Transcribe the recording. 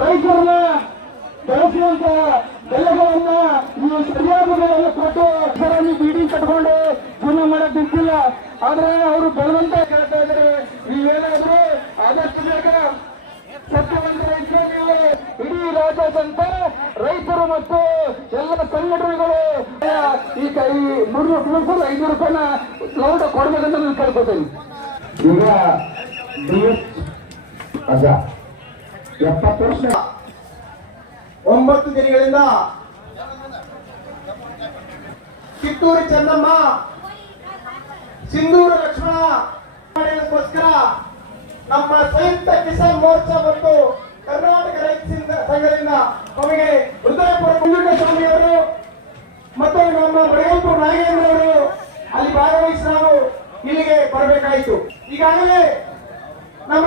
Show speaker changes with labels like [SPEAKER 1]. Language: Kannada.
[SPEAKER 1] ರೈತರನ್ನ ಬೆಳೆಸುವಂತ ಬೆಲೆಗಳನ್ನ ನೀವು ಸರಿಯಾದ ಬೆಲೆಯನ್ನು ಕೊಟ್ಟು ಸರ ಬೀಡಿ ಕಟ್ಕೊಂಡು ಜೀವನ ಮಾಡಕ್ ನಿಂತಿಲ್ಲ ಆದ್ರೆ ಅವರು ಬೆಳೆದಂತ ಕೇಳ್ತಾ ಇದ್ದಾರೆ. ನೀವೇನಾದ್ರೂ ಆದಷ್ಟು ಬೇಗ ಇಡೀ ರಾಜ್ಯಾದ್ಯಂತ ರೈತರು ಮತ್ತು ಎಲ್ಲ ಸಂಘಟನೆಗಳು ಈ ಕೈ ಮುನ್ನೂರು ರೂಪಾಯಿ ಐನೂರು ರೂಪಾಯಿನ ಲೌಟ ಕೊಡ್ಬೇಕಂತ ನಾನು ಕೇಳ್ಕೊತೀನಿ.
[SPEAKER 2] ಈಗ ಎಪ್ಪತ್ತು ವರ್ಷ.
[SPEAKER 3] ಒಂಬತ್ತು ದಿನಗಳಿಂದ ಕಿತ್ತೂರು ಚೆನ್ನಮ್ಮ, ಸಿಂಧೂರು ಲಕ್ಷ್ಮಣ ನಮ್ಮ ಸಂಯುಕ್ತ ಕಿಸಾನ್ ಮೋರ್ಚಾ ಮತ್ತು ಕರ್ನಾಟಕ ರೈತ ಸಂಘ- ಸಂಘದಿಂದ ನಮಗೆ ಹೃದಯಪೂರ್ವಕ ಸ್ವಾಮಿಯವರು ಮತ್ತು ನಮ್ಮ ಬಡಗಂಪು ನಾಗೇಂದ್ರ ಅವರು, ಅಲ್ಲಿ ಭಾಗವಹಿಸಿ ನಾವು ಇಲ್ಲಿಗೆ ಬರಬೇಕಾಯಿತು. ಈಗಾಗಲೇ ನಮ್ಮ